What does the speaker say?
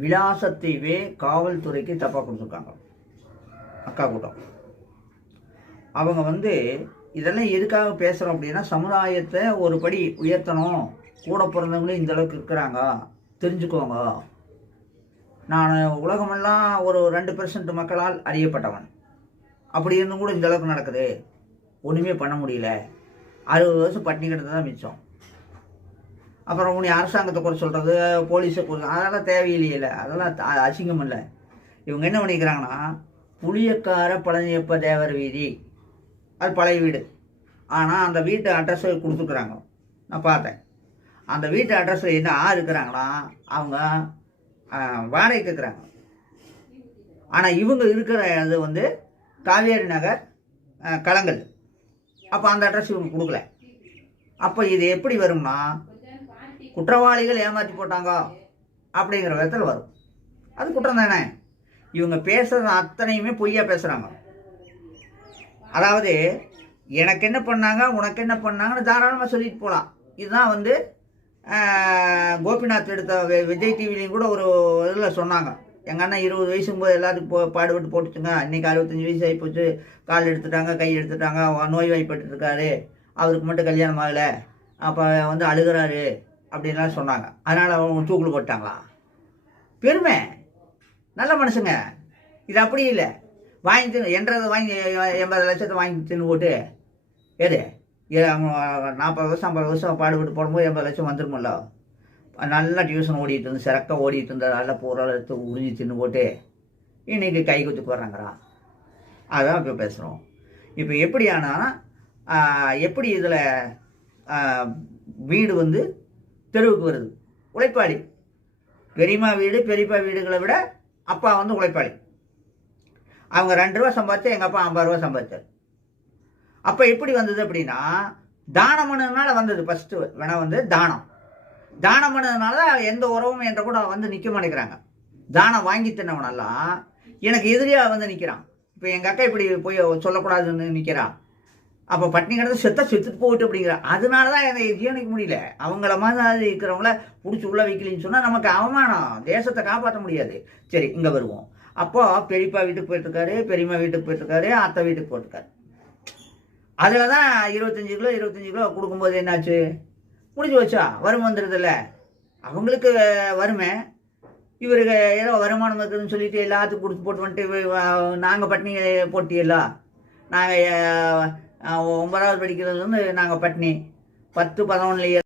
விலாசத்தைவே காவல்துறைக்கு தப்பாக கொடுத்துருக்காங்க. அக்கா கூட்டம். அவங்க வந்து இதெல்லாம் எதுக்காக பேசுகிறோம் அப்படின்னா சமுதாயத்தை ஒரு படி உயர்த்தணும். கூட பிறந்தவங்களும் இந்த அளவுக்கு இருக்கிறாங்க. தெரிஞ்சுக்கோங்க. நான் உலகமெல்லாம் ஒரு ரெண்டு பெர்சன்ட் மக்களால் அறியப்பட்டவன். அப்படி இருந்தும் கூட இந்த அளவுக்கு நடக்குது. ஒன்றுமே பண்ண முடியல. அறுபது வருஷம் பட்டினி கிடந்து தான் மிச்சம். அப்புறம் உன்னை அரசாங்கத்தை குறை சொல்கிறது போலீஸை குறை அதெல்லாம் தேவையில்லையில. அதெல்லாம் அசிங்கம் இல்லை. இவங்க என்ன பண்ணிக்கிறாங்கன்னா புளியக்கார பழனியப்ப தேவர் வீதி. அது பழைய வீடு. ஆனால் அந்த வீட்டு அட்ரஸை கொடுத்துருக்குறாங்க. நான் பார்த்தேன். அந்த வீட்டு அட்ரஸில் என்ன ஆ இருக்கிறாங்களா அவங்க வாடகை வாடகைக்கு இருக்கிறாங்க. ஆனால் இவங்க இருக்கிற இது வந்து காவேரி நகர் கலங்கல். அப்போ அந்த அட்ரஸ் இவங்க கொடுக்கல. அப்போ இது எப்படி வரும்னா குற்றவாளிகள் ஏமாற்றி போட்டாங்க அப்படிங்கிற விதத்தில் வரும். அது குற்றம் தானே? இவங்க பேசுறது அத்தனையுமே பொய்யா பேசுகிறாங்க அதாவது எனக்கு என்ன பண்ணாங்க உனக்கு என்ன பண்ணாங்கன்னு தாராளமாக சொல்லிட்டு போகலாம் இதுதான் வந்து கோபிநாத் எடுத்த வி- விஜய் டிவிலையும் கூட ஒரு இதில் சொன்னாங்க. எங்கள் அண்ணன் இருபது வயசுக்கும் போது எல்லாத்துக்கும் போ பாடுபட்டு போட்டுச்சுங்க. இன்னைக்கு அறுபத்தஞ்சு வயசு ஆகி போச்சு. கால் எடுத்துட்டாங்க கை எடுத்துட்டாங்க நோய் நோய்வாய்ப்பட்டு இருக்காரு. அவருக்கு மட்டும் கல்யாணம் ஆகலை. அப்போ வந்து அழுகுறாரு. அப்படின்லாம் சொன்னாங்க. அதனால் அவங்க தூக்கில் போட்டாங்களா பெருமை. நல்ல மனுஷங்க. இது அப்படி இல்லை. வாங்கி தின்னு என்றதை வாங்கி எண்பது லட்சத்தை வாங்கி தின்னு போட்டு எது? ஏ- அவங்க நாற்பது வருஷம் ஐம்பது வருஷம் பாடுபட்டு போடும்போது எண்பது லட்சம் வந்துருமில்ல? நல்லா டியூஷன் ஓடிட்டு இருந்து சிறக்க ஓடிட்டு இருந்த நல்லா பூரா எடுத்து உறிஞ்சி தின்னு போட்டு இன்னைக்கு கை குத்து போடுறாங்கிறா அதான் இப்போ பேசுகிறோம் இப்போ எப்படி ஆனால் எப்படி இதில் வீடு வந்து தெருவுக்கு வருது. உழைப்பாளி. பெரியம்மா வீடு பெரியப்பா வீடுகளை விட அப்பா வந்து உழைப்பாளி. அவங்க ரெண்டு ரூபா சம்பாதிச்சா எங்கள் அப்பா ஐம்பது ரூபா சம்பாதிச்சார். அப்போ எப்படி வந்தது அப்படின்னா தானம் பண்ணதுனால வந்தது ஃபஸ்ட்டு வேணா வந்து தானம். தானம் பண்ணதுனால எந்த உறவும் என்ற கூட வந்து நிற்க மாட்டேங்கிறாங்க. தானம் வாங்கி தின்னவனெல்லாம் எனக்கு எதிரியாக வந்து நிற்கிறான் இப்போ எங்கள் அக்கா இப்படி போய் சொல்லக்கூடாதுன்னு நிற்கிறான் அப்போ பட்னி கிடந்து செத்த செத்துட்டு போயிட்டு அப்படிங்கிற அதனால தான் என்னை ஜீவனிக்க முடியல. அவங்கள மாதிரி இருக்கிறவங்கள பிடிச்சி உள்ள வைக்கலன்னு சொன்னால் நமக்கு அவமானம். தேசத்தை காப்பாற்ற முடியாது. சரி இங்கே வருவோம். அப்போ பெரியப்பா வீட்டுக்கு போயிட்டுருக்காரு பெரியம்மா வீட்டுக்கு போயிட்டுருக்காரு அத்தை வீட்டுக்கு போயிட்டுருக்காரு அதில் தான் இருபத்தஞ்சி கிலோ இருபத்தஞ்சி கிலோ கொடுக்கும்போது என்னாச்சு? முடிஞ்சு வச்சா வறுமை வந்துடுதுல்ல அவங்களுக்கு வறுமை. இவருக்கு ஏதோ வருமானம் இருக்குதுன்னு சொல்லிட்டு எல்லாத்துக்கும் கொடுத்து போட்டு வந்துட்டு நாங்கள் பட்னி போட்டியெல்லாம். நாங்கள் ஒன்பதாவது படிக்கிறதுலேருந்து நாங்கள் பட்டினி. பத்து பதினொன்னுலேயே